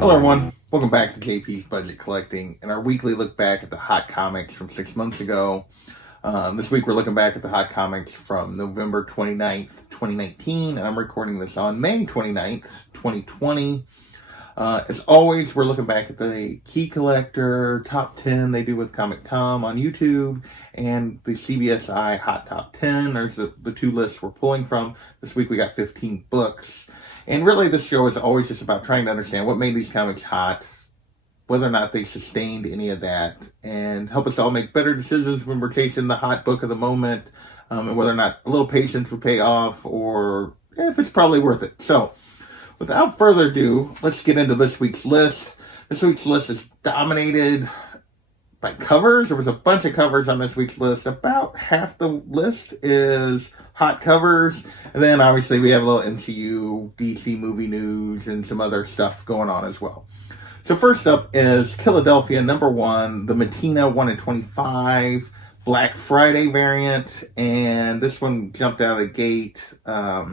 Hello everyone, welcome back to JP's Budget Collecting and our weekly look back at the hot comics from 6 months ago. This week we're looking back at the hot comics from November 29th, 2019, and I'm recording this on May 29th, 2020. As always, we're looking back at the Key Collector Top 10 they do with Comic Tom on YouTube and the CBSI Hot Top 10. There's the two lists we're pulling from. This week we got 15 books. And really, this show is always just about trying to understand what made these comics hot, whether or not they sustained any of that, and help us all make better decisions when we're chasing the hot book of the moment, and whether or not a little patience would pay off, or if it's probably worth it. So, without further ado, let's get into this week's list. This week's list is dominated by covers. There was a bunch of covers on this week's list. About half the list is hot covers. And then obviously we have a little MCU, DC movie news, and some other stuff going on as well. So first up is Philadelphia #1, the Matina 1 in 25 Black Friday variant. And this one jumped out of the gate, $40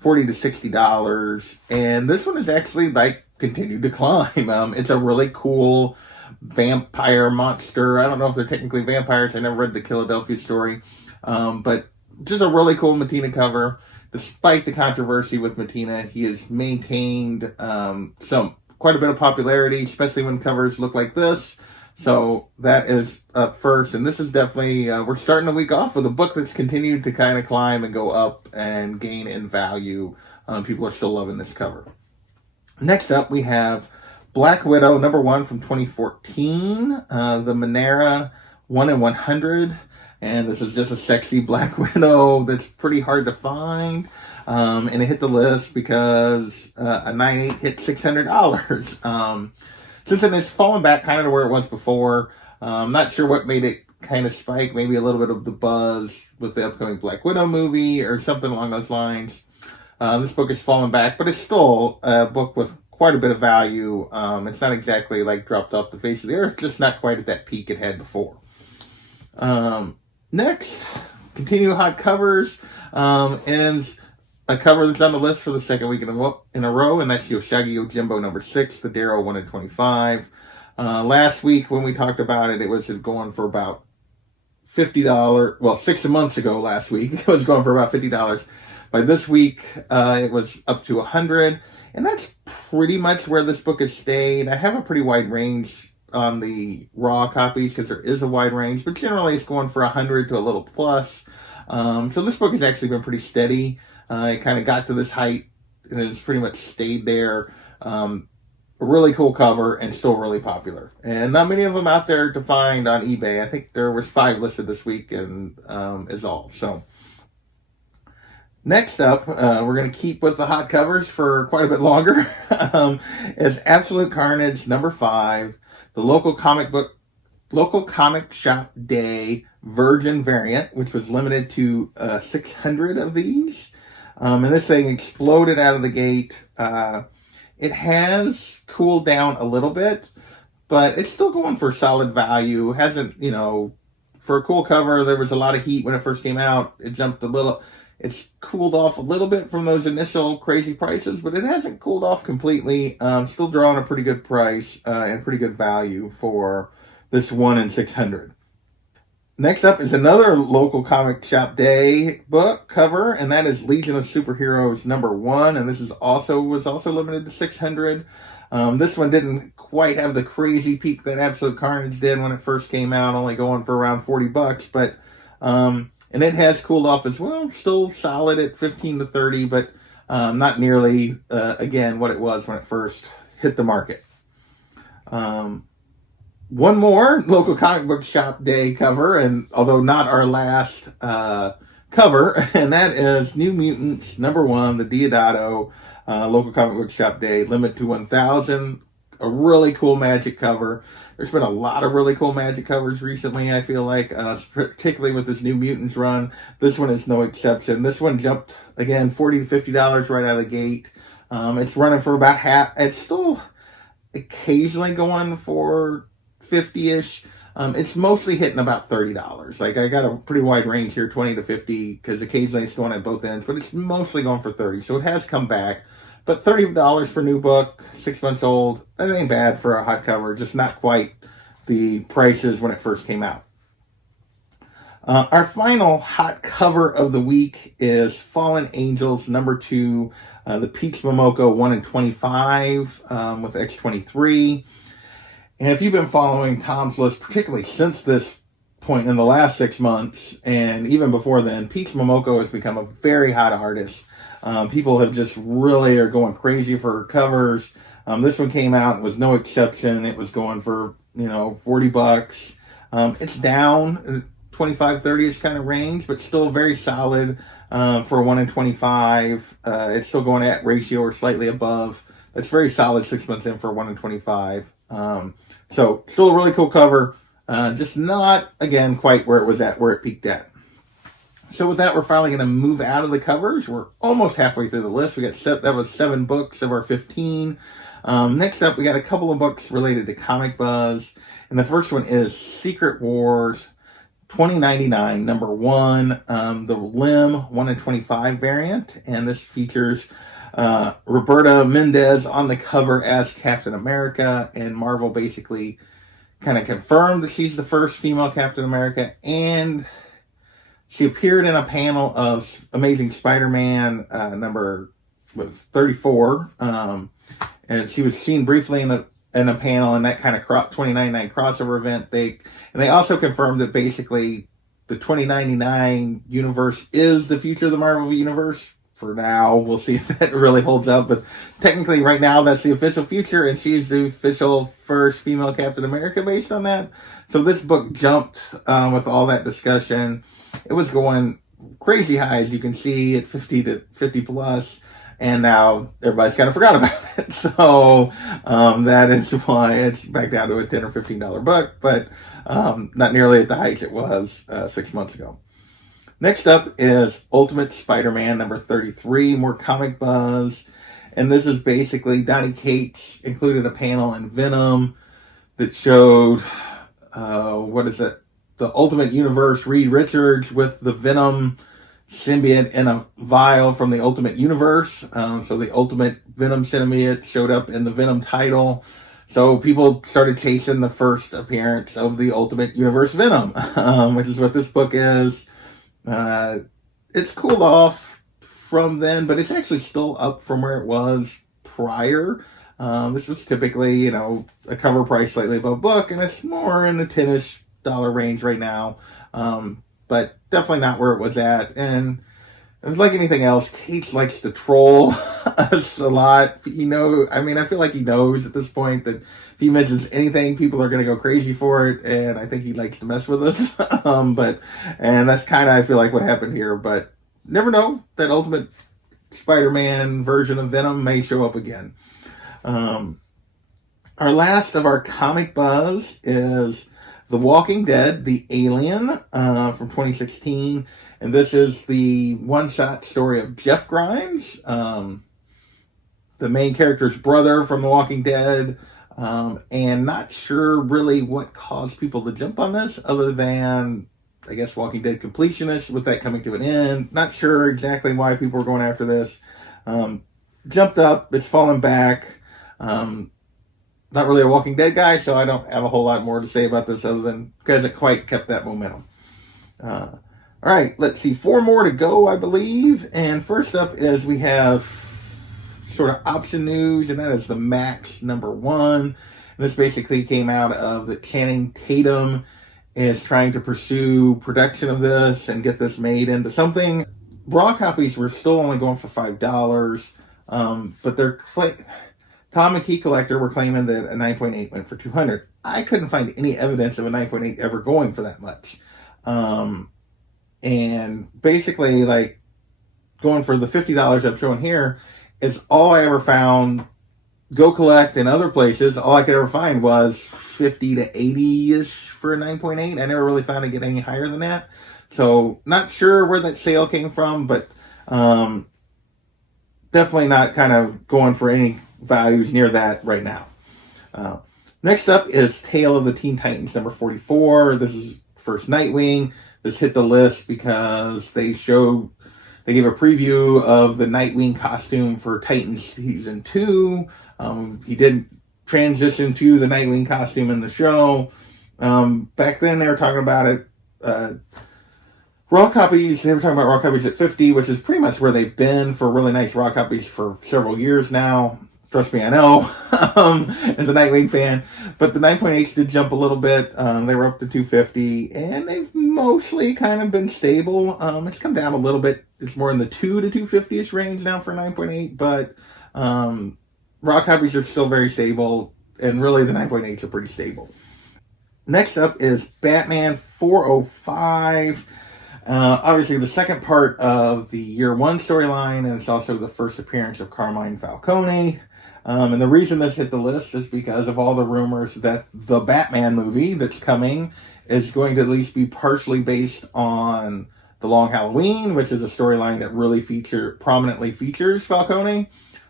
to $60. And this one is actually continued to climb. It's a really cool vampire monster. I don't know if they're technically vampires. I never read the Philadelphia story. But just a really cool Matina cover. Despite the controversy with Matina, he has maintained quite a bit of popularity, especially when covers look like this. So that is up first. And this is definitely, we're starting the week off with a book that's continued to kind of climb and go up and gain in value. People are still loving this cover. Next up, we have Black Widow #1 from 2014, the Manera 1 in 100. And this is just a sexy Black Widow that's pretty hard to find. And it hit the list because a 9.8 hit $600. Since then, it's fallen back kind of to where it was before. I'm not sure what made it kind of spike. Maybe a little bit of the buzz with the upcoming Black Widow movie or something along those lines. This book has fallen back, but it's still a book with quite a bit of value. It's not exactly dropped off the face of the earth, just not quite at that peak it had before. Next, continue hot covers, and a cover that's on the list for the second week in a row, and that's Yoshagi Yojimbo #6, the Darrow 1 in 25. Last week when we talked about it, it was going for about $50. Well, 6 months ago last week, it was going for about $50. By this week, it was up to $100, and that's pretty much where this book has stayed. I have a pretty wide range on the raw copies because there is a wide range, but generally it's going for $100 to a little plus. So this book has actually been pretty steady. It kind of got to this height and it's pretty much stayed there. A really cool cover and still really popular. And not many of them out there to find on eBay. I think there was 5 listed this week and is all. So next up, we're going to keep with the hot covers for quite a bit longer. It's Absolute Carnage #5, the local comic shop day Virgin variant, which was limited to 600 of these. And this thing exploded out of the gate. It has cooled down a little bit, but it's still going for solid value. Hasn't, for a cool cover, there was a lot of heat when it first came out. It jumped a little. It's cooled off a little bit from those initial crazy prices, but it hasn't cooled off completely. Still drawing a pretty good price and pretty good value for this 1 in 600. Next up is another local comic shop day book cover, and that is Legion of Superheroes #1, and this was also limited to 600. This one didn't quite have the crazy peak that Absolute Carnage did when it first came out, only going for around $40, but and it has cooled off as well. Still solid at 15 to 30, but not nearly, again, what it was when it first hit the market. One more local comic book shop day cover, and although not our last cover, and that is New Mutants #1, the Deodato local comic book shop day, limit to 1,000. A really cool Magic cover. There's been a lot of really cool Magic covers recently, I feel like, particularly with this New Mutants run. This one is no exception. This one jumped, again, $40 to $50 right out of the gate. It's running for about half. It's still occasionally going for 50-ish. It's mostly hitting about $30. I got a pretty wide range here, 20 to 50, because occasionally it's going at both ends, but it's mostly going for 30. So it has come back But $30 for a new book, 6 months old, that ain't bad for a hot cover, just not quite the prices when it first came out. Our final hot cover of the week is Fallen Angels #2, the Peach Momoko 1 in 25 with X23. And if you've been following Tom's list, particularly since this point in the last 6 months, and even before then, Peach Momoko has become a very hot artist. People have just really are going crazy for her covers. This one came out and was no exception. It was going for, $40. It's down 25-30ish kind of range, but still very solid for a 1 in 25. It's still going at ratio or slightly above. That's very solid 6 months in for a 1 in 25. So still a really cool cover. Just not, again, quite where it was at, where it peaked at. So with that, we're finally going to move out of the covers. We're almost halfway through the list. That was 7 books of our 15. Next up, we got a couple of books related to comic buzz. And the first one is Secret Wars 2099, #1, the Lim 1 in 25 variant. And this features Roberta Mendez on the cover as Captain America. And Marvel basically kind of confirmed that she's the first female Captain America. And she appeared in a panel of Amazing Spider-Man number 34, and she was seen briefly in a panel in that kind of 2099 crossover event. They also confirmed that basically the 2099 universe is the future of the Marvel universe. For now, we'll see if that really holds up. But technically, right now, that's the official future, and she's the official first female Captain America based on that. So this book jumped with all that discussion. It was going crazy high, as you can see, at 50 plus, and now everybody's kind of forgot about it. So that is why it's back down to a $10 or $15 book, but not nearly at the height it was 6 months ago. Next up is Ultimate Spider-Man #33, more comic buzz, and this is basically Donny Cates included a panel in Venom that showed the Ultimate Universe, Reed Richards with the Venom symbiote in a vial from the Ultimate Universe. So the Ultimate Venom symbiote showed up in the Venom title. So people started chasing the first appearance of the Ultimate Universe Venom, which is what this book is. It's cooled off from then, but it's actually still up from where it was prior. This was typically, a cover price slightly above book, and it's more in the $10-ish range right now, but definitely not where it was at. And it was like anything else, Cates likes to troll us a lot. I feel like he knows at this point that if he mentions anything, people are going to go crazy for it, and I think he likes to mess with us. And that's kind of, I feel like, what happened here, but never know, that Ultimate Spider-Man version of Venom may show up again. Our last of our comic buzz is The Walking Dead, The Alien, from 2016. And this is the one-shot story of Jeff Grimes, the main character's brother from The Walking Dead. And not sure really what caused people to jump on this, other than, I guess, Walking Dead completionists, with that coming to an end. Not sure exactly why people were going after this. Jumped up, it's fallen back. Not really a Walking Dead guy, so I don't have a whole lot more to say about this, other than because it quite kept that momentum. All right, let's see. 4 more to go, I believe. And first up is we have sort of option news, and that is the Max #1. And this basically came out of that Channing Tatum is trying to pursue production of this and get this made into something. Raw copies were still only going for $5, but they're Tom and Key Collector were claiming that a 9.8 went for $200. I couldn't find any evidence of a 9.8 ever going for that much. And basically, like, going for the $50 I'm showing here is all I ever found. Go Collect and other places, all I could ever find was 50 to 80-ish for a 9.8. I never really found it get any higher than that. So, not sure where that sale came from, but definitely not kind of going for any values near that right now. Next up is Tale of the Teen Titans #44. This is first Nightwing. This hit the list because they showed They gave a preview of the Nightwing costume for Titans Season 2. He did transition to the Nightwing costume in the show. Back then, they were talking about it. Raw copies, they were talking about raw copies at 50, which is pretty much where they've been for really nice raw copies for several years now. Trust me, I know, as a Nightwing fan. But the 9.8s did jump a little bit. They were up to 250, and they've mostly kind of been stable. It's come down a little bit. It's more in the 2 to 250-ish range now for 9.8, but raw copies are still very stable, and really the 9.8s are pretty stable. Next up is Batman 405. Obviously, the second part of the Year One storyline, and it's also the first appearance of Carmine Falcone. And the reason this hit the list is because of all the rumors that the Batman movie that's coming is going to at least be partially based on The Long Halloween, which is a storyline that really prominently features Falcone.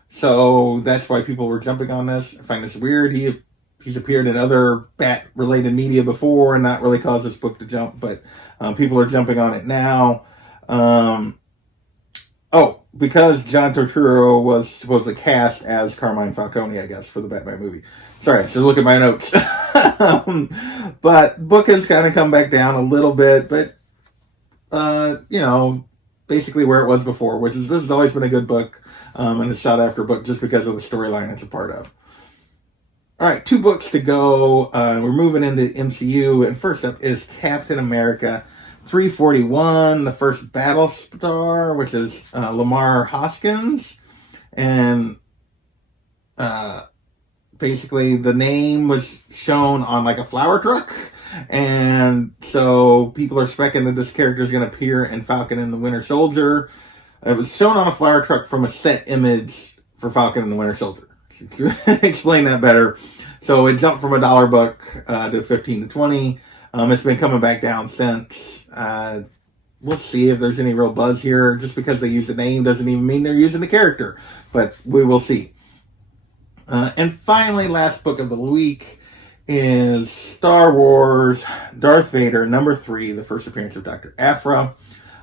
So that's why people were jumping on this. I find this weird. He's appeared in other Bat-related media before and not really caused this book to jump, but people are jumping on it now. Because John Turturro was supposedly cast as Carmine Falcone, I guess, for the Batman movie. Sorry, I should look at my notes. But book has kind of come back down a little bit, but, basically where it was before, which is this has always been a good book and a sought-after book just because of the storyline it's a part of. All right, 2 books to go. We're moving into MCU, and first up is Captain America 341, the first battle star, which is Lamar Hoskins. And basically the name was shown on like a flower truck. And so people are speculating that this character is going to appear in Falcon and the Winter Soldier. It was shown on a flower truck from a set image for Falcon and the Winter Soldier. Explain that better. So it jumped from $1 book to 15 to 20. It's been coming back down since. We'll see if there's any real buzz here. Just because they use the name doesn't even mean they're using the character, but we will see. And finally, last book of the week is Star Wars Darth Vader #3, the first appearance of Dr. Aphra.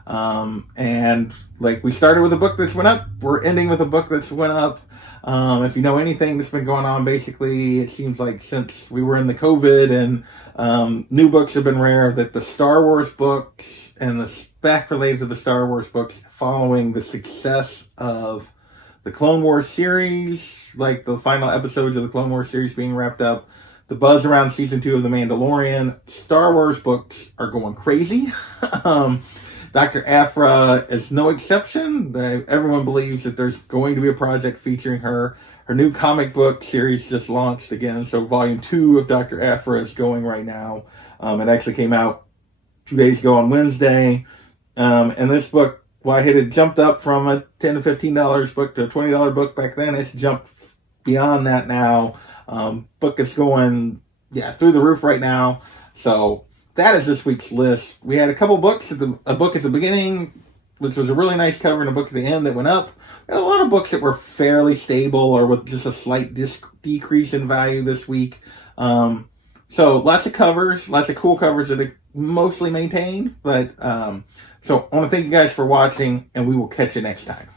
And like we started with a book that's went up, we're ending with a book that's went up. If you know anything that's been going on, basically, it seems like since we were in the COVID and new books have been rare, that the Star Wars books and the spec related to the Star Wars books following the success of the Clone Wars series, like the final episodes of the Clone Wars series being wrapped up, the buzz around Season 2 of The Mandalorian, Star Wars books are going crazy. Dr. Aphra is no exception. Everyone believes that there's going to be a project featuring her. Her new comic book series just launched again, so Volume 2 of Dr. Aphra is going right now. It actually came out 2 days ago on Wednesday. And this book, well, it had jumped up from a $10 to $15 book to a $20 book back then. It's jumped beyond that now. Book is going, through the roof right now. So that is this week's list. We had a couple books, a book at the beginning, which was a really nice cover, and a book at the end that went up. We had a lot of books that were fairly stable or with just a slight decrease in value this week. So lots of covers, lots of cool covers that are mostly maintained. But so I want to thank you guys for watching, and we will catch you next time.